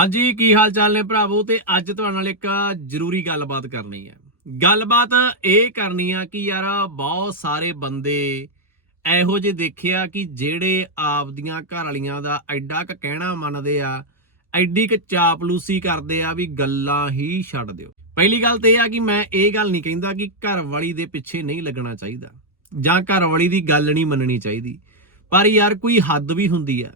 ਹਾਂਜੀ, ਕੀ ਹਾਲ ਚਾਲ ਨੇ ਭਰਾਵੋ? ਤੇ ਅੱਜ ਤੁਹਾਡੇ ਨਾਲ ਇੱਕ ਜ਼ਰੂਰੀ ਗੱਲਬਾਤ ਕਰਨੀ ਹੈ। ਗੱਲਬਾਤ ਇਹ ਕਰਨੀ ਆ ਕਿ ਯਾਰ ਬਹੁਤ ਸਾਰੇ ਬੰਦੇ ਇਹੋ ਜਿਹੇ ਦੇਖਿਆ ਕਿ ਜਿਹੜੇ ਆਪਦੀਆਂ ਘਰ ਵਾਲੀਆਂ ਦਾ ਐਡਾ ਕ ਕਹਿਣਾ ਮੰਨਦੇ ਆ, ਐਡੀ ਕ ਚਾਪਲੂਸੀ ਕਰਦੇ ਆ ਵੀ ਗੱਲਾਂ ਹੀ ਛੱਡ ਦਿਓ। ਪਹਿਲੀ ਗੱਲ ਤੇ ਇਹ ਆ ਕਿ ਮੈਂ ਇਹ ਗੱਲ ਨਹੀਂ ਕਹਿੰਦਾ ਕਿ ਘਰ ਵਾਲੀ ਦੇ ਪਿੱਛੇ ਨਹੀਂ ਲੱਗਣਾ ਚਾਹੀਦਾ ਜਾਂ ਘਰ ਵਾਲੀ ਦੀ ਗੱਲ ਨਹੀਂ ਮੰਨਣੀ ਚਾਹੀਦੀ। ਪਰ ਯਾਰ ਕੋਈ ਹੱਦ ਵੀ ਹੁੰਦੀ ਆ।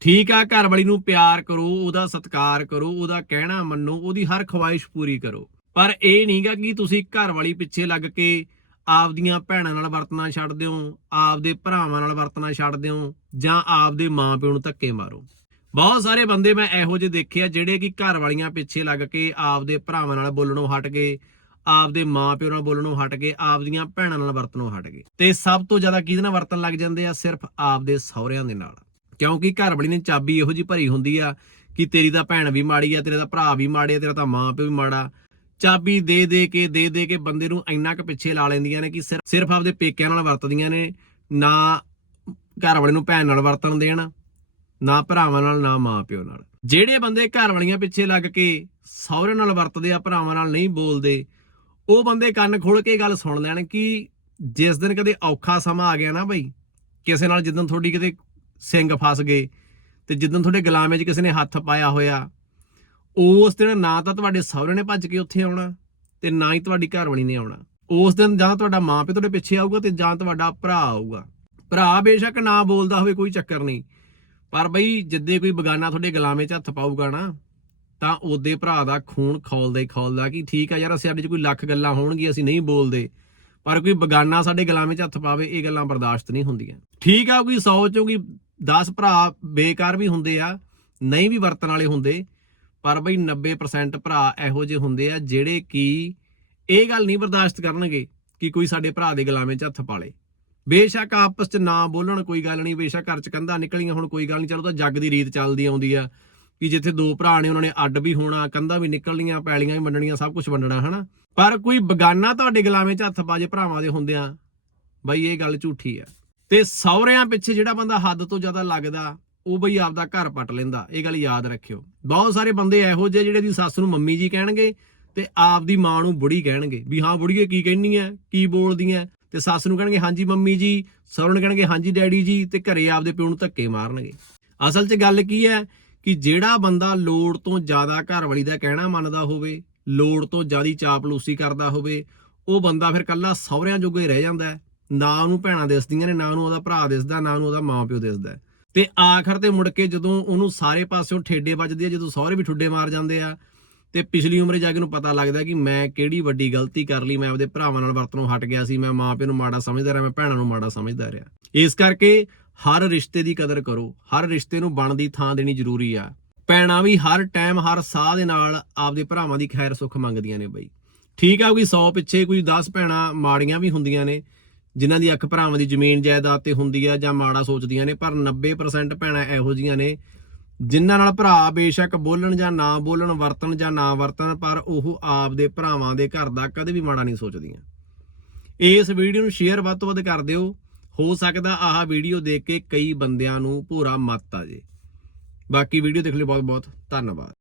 ਠੀਕ ਆ, ਘਰ ਵਾਲੀ ਨੂੰ ਪਿਆਰ ਕਰੋ, ਉਹਦਾ ਸਤਿਕਾਰ ਕਰੋ, ਉਹਦਾ ਕਹਿਣਾ ਮੰਨੋ, ਉਹਦੀ ਹਰ ਖਵਾਇਸ਼ ਪੂਰੀ ਕਰੋ। ਪਰ ਇਹ ਨਹੀਂਗਾ ਕਿ ਤੁਸੀਂ ਘਰ ਵਾਲੀ ਪਿੱਛੇ ਲੱਗ ਕੇ ਆਪਦੀਆਂ ਭੈਣਾਂ ਨਾਲ ਵਰਤਣਾ ਛੱਡ ਦਿਓ, ਆਪਦੇ ਭਰਾਵਾਂ ਨਾਲ ਵਰਤਣਾ ਛੱਡ ਦਿਓ, ਜਾਂ ਆਪਦੇ ਮਾਪਿਓ ਨੂੰ ਧੱਕੇ ਮਾਰੋ। ਬਹੁਤ ਸਾਰੇ ਬੰਦੇ ਮੈਂ ਇਹੋ ਜਿਹੇ ਦੇਖੇ ਆ, ਜਿਹੜੇ ਕਿ ਘਰ ਵਾਲੀਆਂ ਪਿੱਛੇ ਲੱਗ ਕੇ ਆਪਦੇ ਭਰਾਵਾਂ ਨਾਲ ਬੋਲਣੋਂ ਹਟ ਗਏ, ਆਪਦੇ ਮਾਪਿਓ ਨਾਲ ਬੋਲਣੋਂ ਹਟ ਗਏ, ਆਪਦੀਆਂ ਭੈਣਾਂ ਨਾਲ ਵਰਤਣੋਂ ਹਟ ਗਏ। ਤੇ ਸਭ ਤੋਂ ਜ਼ਿਆਦਾ ਕਿਹਦੇ ਨਾਲ ਵਰਤਣ ਲੱਗ ਜਾਂਦੇ ਆ? ਸਿਰਫ ਆਪਦੇ ਸਹੁਰਿਆਂ ਦੇ ਨਾਲ। ਕਿਉਂਕਿ ਘਰ ਵਾਲੀ ਨੇ ਚਾਬੀ ਇਹੋ ਜੀ ਭਰੀ ਹੁੰਦੀ ਆ ਕਿ ਤੇਰੀ ਤਾਂ ਭੈਣ ਵੀ ਮਾੜੀ ਆ, ਤੇਰੇ ਦਾ ਭਰਾ ਵੀ ਮਾੜੇ ਆ, ਤੇਰਾ ਤਾਂ ਮਾਂ ਪਿਓ ਵੀ ਮਾੜਾ। ਚਾਬੀ ਦੇ ਦੇ ਕੇ, ਦੇ ਦੇ ਕੇ ਬੰਦੇ ਨੂੰ ਇੰਨਾ ਕੁ ਪਿੱਛੇ ਲਾ ਲੈਂਦੀਆਂ ਨੇ ਕਿ ਸਿਰ- ਸਿਰਫ ਆਪਦੇ ਪੇਕਿਆਂ ਨਾਲ ਵਰਤਦੀਆਂ ਨੇ, ਨਾ ਘਰ ਵਾਲੇ ਨੂੰ ਭੈਣ ਨਾਲ ਵਰਤਣ ਦੇਣ, ਨਾ ਭਰਾਵਾਂ ਨਾਲ, ਨਾ ਮਾਂ ਪਿਓ ਨਾਲ। ਜਿਹੜੇ ਬੰਦੇ ਘਰ ਵਾਲੀਆਂ ਪਿੱਛੇ ਲੱਗ ਕੇ ਸਹੁਰੇ ਨਾਲ ਵਰਤਦੇ ਆ, ਭਰਾਵਾਂ ਨਾਲ ਨਹੀਂ ਬੋਲਦੇ, ਉਹ ਬੰਦੇ ਕੰਨ ਖੋਲ ਕੇ ਗੱਲ ਸੁਣ ਲੈਣ ਕਿ ਜਿਸ ਦਿਨ ਕਦੇ ਔਖਾ ਸਮਾਂ ਆ ਗਿਆ ਨਾ ਬਈ, ਕਿਸੇ ਨਾਲ ਜਿੱਦਣ ਤੁਹਾਡੀ ਕਿਤੇ ਸਿੰਘ ਫਸ ਗਏ ਤੇ ਜਿੱਦਣ ਤੁਹਾਡੇ ਗੁਲਾਮੇ 'ਚ ਕਿਸੇ ਨੇ ਹੱਥ ਪਾਇਆ ਹੋਇਆ, ਉਸ ਦਿਨ ਨਾ ਤਾਂ ਤੁਹਾਡੇ ਸਹੁਰੇ ਨੇ ਭੱਜ ਕੇ ਉੱਥੇ ਆਉਣਾ ਤੇ ਨਾ ਹੀ ਤੁਹਾਡੀ ਘਰਵਾਲੀ ਨੇ ਆਉਣਾ। ਉਸ ਦਿਨ ਜਾਂ ਤੁਹਾਡਾ ਮਾਂ ਪਿਓ ਤੁਹਾਡੇ ਪਿੱਛੇ ਆਊਗਾ ਤੇ ਜਾਂ ਤੁਹਾਡਾ ਭਰਾ ਆਊਗਾ। ਭਰਾ ਬੇਸ਼ੱਕ ਨਾ ਬੋਲਦਾ ਹੋਵੇ ਕੋਈ ਚੱਕਰ ਨਹੀਂ, ਪਰ ਬਈ ਜਿੱਦੇ ਕੋਈ ਬਗਾਨਾ ਤੁਹਾਡੇ ਗੁਲਾਮੇ 'ਚ ਹੱਥ ਪਾਊਗਾ ਨਾ, ਤਾਂ ਉਹਦੇ ਭਰਾ ਦਾ ਖੂਨ ਖੌਲਦਾ ਹੀ ਖੌਲਦਾ ਕਿ ਠੀਕ ਆ ਯਾਰ, ਅਸੀਂ ਸਾਡੇ 'ਚ ਕੋਈ ਲੱਖ ਗੱਲਾਂ ਹੋਣਗੀਆਂ, ਅਸੀਂ ਨਹੀਂ ਬੋਲਦੇ। ਪਰ ਕੋਈ ਬਗਾਨਾ ਸਾਡੇ ਗੁਲਾਮੇ 'ਚ ਹੱਥ ਪਾਵੇ, ਇਹ ਗੱਲਾਂ ਬਰਦਾਸ਼ਤ ਨਹੀਂ ਹੁੰਦੀਆਂ। ਠੀਕ ਆ, ਕੋਈ 100 ਚੋਂ ਕੋਈ 10 ਭਰਾ ਬੇਕਾਰ ਵੀ ਹੁੰਦੇ ਆ, ਨਹੀਂ ਵੀ ਵਰਤਣ ਵਾਲੇ ਹੁੰਦੇ, ਪਰ ਬਈ 90% ਭਰਾ ਇਹੋ ਜਿਹੇ ਹੁੰਦੇ ਆ ਜਿਹੜੇ ਕਿ ਇਹ ਗੱਲ ਨਹੀਂ ਬਰਦਾਸ਼ਤ ਕਰਨਗੇ ਕਿ ਕੋਈ ਸਾਡੇ ਭਰਾ ਦੇ ਗੁਲਾਮੇ 'ਚ ਹੱਥ ਪਾ ਲੇ। ਬੇਸ਼ੱਕ ਆਪਸ 'ਚ ਨਾ ਬੋਲਣ ਕੋਈ ਗੱਲ ਨਹੀਂ, ਬੇਸ਼ੱਕ ਘਰ 'ਚ ਕੰਧਾਂ ਨਿਕਲੀਆਂ ਹੁਣ ਕੋਈ ਗੱਲ ਨਹੀਂ, ਚਲੋ ਤਾਂ ਜੱਗ ਦੀ ਰੀਤ ਚੱਲਦੀ ਆਉਂਦੀ ਆ ਕਿ ਜਿੱਥੇ ਦੋ ਭਰਾ ਨੇ ਉਹਨਾਂ ਨੇ ਅੱਡ ਵੀ ਹੋਣਾ, ਕੰਧਾਂ ਵੀ ਨਿਕਲਣੀਆਂ, ਪੈਲੀਆਂ ਵੀ ਵੰਡਣੀਆਂ ਸਭ ਕੁਝ ਵੰਡਣਾ, ਹਨਾ? ਪਰ ਕੋਈ ਬਗਾਨਾ ਤੁਹਾਡੇ ਗੁਲਾਮੇ 'ਚ ਹੱਥ ਪਾ ਜੇ ਭਰਾਵਾਂ ਦੇ ਹੁੰਦਿਆਂ, ਬਈ ਇਹ ਗੱਲ ਝੂਠੀ ਆ। ਤੇ ਸਹੁਰਿਆਂ ਪਿੱਛੇ ਜਿਹੜਾ ਬੰਦਾ ਹੱਦ ਤੋਂ ਜ਼ਿਆਦਾ ਲੱਗਦਾ, ਉਹ ਬਈ ਆਪਦਾ ਘਰ ਪਟ ਲੈਂਦਾ, ਇਹ ਗੱਲ ਯਾਦ ਰੱਖਿਓ। ਬਹੁਤ ਸਾਰੇ ਬੰਦੇ ਇਹੋ ਜਿਹੇ ਜਿਹੜੇ ਦੀ ਸੱਸ ਨੂੰ ਮੰਮੀ ਜੀ ਕਹਿਣਗੇ ਤੇ ਆਪਦੀ ਮਾਂ ਨੂੰ ਬੁੜੀ ਕਹਿਣਗੇ, ਵੀ ਹਾਂ ਬੁੜੀਏ ਕੀ ਕਹਿਨੀ ਐ, ਕੀ ਬੋਲਦੀ ਐ? ਤੇ ਸੱਸ ਨੂੰ ਕਹਿਣਗੇ, ਹਾਂਜੀ ਮੰਮੀ ਜੀ। ਸਹੁਰੇ ਨੂੰ ਕਹਿਣਗੇ, ਹਾਂਜੀ ਡੈਡੀ ਜੀ। ਤੇ ਘਰੇ ਆਪਦੇ ਪਿਓ ਨੂੰ ਧੱਕੇ ਮਾਰਨਗੇ। ਅਸਲ 'ਚ ਗੱਲ ਕੀ ਹੈ ਕਿ ਜਿਹੜਾ ਬੰਦਾ ਲੋੜ ਤੋਂ ਜ਼ਿਆਦਾ ਘਰ ਵਾਲੀ ਦਾ ਕਹਿਣਾ ਮੰਨਦਾ ਹੋਵੇ, ਲੋੜ ਤੋਂ ਜ਼ਿਆਦੀ ਚਾਪਲੂਸੀ ਕਰਦਾ ਹੋਵੇ, ਉਹ ਬੰਦਾ ਫਿਰ ਕੱਲਾ ਸਹੁਰਿਆਂ ਜੋਗਾ ਹੀ ਰਹਿ ਜਾਂਦਾ ਹੈ ਨਾ ਉਹਨੂੰ ਭੈਣਾਂ ਦਿਸਦੀਆਂ ਨੇ, ਨਾ ਉਹਨੂੰ ਉਹਦਾ ਭਰਾ ਦਿਸਦਾ, ਨਾ ਉਹਨੂੰ ਉਹਦਾ ਮਾਂ ਪਿਓ ਦਿਸਦਾ ਤੇ ਆਖਰ ਤੇ ਮੁੜ ਕੇ ਜਦੋਂ ਉਹਨੂੰ ਸਾਰੇ ਪਾਸਿਓਂ ਠੇਡੇ ਵੱਜਦੇ ਆ, ਜਦੋਂ ਸਹੁਰੇ ਵੀ ਠੁੱਡੇ ਮਾਰ ਜਾਂਦੇ ਆ, ਤੇ ਪਿਛਲੀ ਉਮਰੇ ਜਾ ਕੇ ਉਹਨੂੰ ਪਤਾ ਲੱਗਦਾ ਕਿ ਮੈਂ ਕਿਹੜੀ ਵੱਡੀ ਗਲਤੀ ਕਰ ਲਈ, ਮੈਂ ਆਪਦੇ ਭਰਾਵਾਂ ਨਾਲ ਵਰਤਣੋਂ ਹਟ ਗਿਆ ਸੀ, ਮੈਂ ਮਾਂ ਪਿਓ ਨੂੰ ਮਾੜਾ ਸਮਝਦਾ ਰਿਹਾ, ਮੈਂ ਭੈਣਾਂ ਨੂੰ ਮਾੜਾ ਸਮਝਦਾ ਰਿਹਾ। ਇਸ ਕਰਕੇ ਹਰ ਰਿਸ਼ਤੇ ਦੀ ਕਦਰ ਕਰੋ, ਹਰ ਰਿਸ਼ਤੇ ਨੂੰ ਬਣਦੀ ਥਾਂ ਦੇਣੀ ਜ਼ਰੂਰੀ ਆ। ਭੈਣਾਂ ਵੀ ਹਰ ਟਾਈਮ, ਹਰ ਸਾਹ ਦੇ ਨਾਲ ਆਪਦੇ ਭਰਾਵਾਂ ਦੀ ਖੈਰ ਸੁੱਖ ਮੰਗਦੀਆਂ ਨੇ ਬਈ। ਠੀਕ ਆ ਕੋਈ 100 ਪਿੱਛੇ ਕੋਈ 10 ਭੈਣਾਂ ਮਾੜੀਆਂ ਵੀ ਹੁੰਦੀਆਂ ਨੇ ਜਿਨ੍ਹਾਂ ਦੀ ਅੱਖ ਭਰਾਵਾਂ ਦੀ ਜ਼ਮੀਨ ਜਾਇਦਾਦ ਤੇ ਹੁੰਦੀ ਆ ਜਾਂ ਮਾੜਾ ਸੋਚਦੀਆਂ ਨੇ, ਪਰ 90% ਭੈਣਾਂ ਇਹੋ ਜੀਆਂ ਨੇ, ਜਿਨ੍ਹਾਂ ਨਾਲ ਭਰਾ ਬੇਸ਼ੱਕ ਬੋਲਣ ਜਾਂ ਨਾ ਬੋਲਣ, ਵਰਤਣ ਜਾਂ ਨਾ ਵਰਤਣ, ਪਰ ਉਹ ਆਪ ਦੇ ਭਰਾਵਾਂ ਦੇ ਘਰ ਦਾ ਕਦੇ ਵੀ ਮਾੜਾ ਨਹੀਂ ਸੋਚਦੀਆਂ। ਇਸ ਵੀਡੀਓ ਨੂੰ ਸ਼ੇਅਰ ਵੱਧ ਤੋਂ ਵੱਧ ਕਰ ਦਿਓ। ਹੋ ਸਕਦਾ ਆਹ ਵੀਡੀਓ ਦੇਖ ਕੇ ਕਈ ਬੰਦਿਆਂ ਨੂੰ ਭੂਰਾ ਮੱਤ ਆ ਜੇ। ਬਾਕੀ ਵੀਡੀਓ ਦੇਖ ਲਈ ਬਹੁਤ ਬਹੁਤ ਧੰਨਵਾਦ।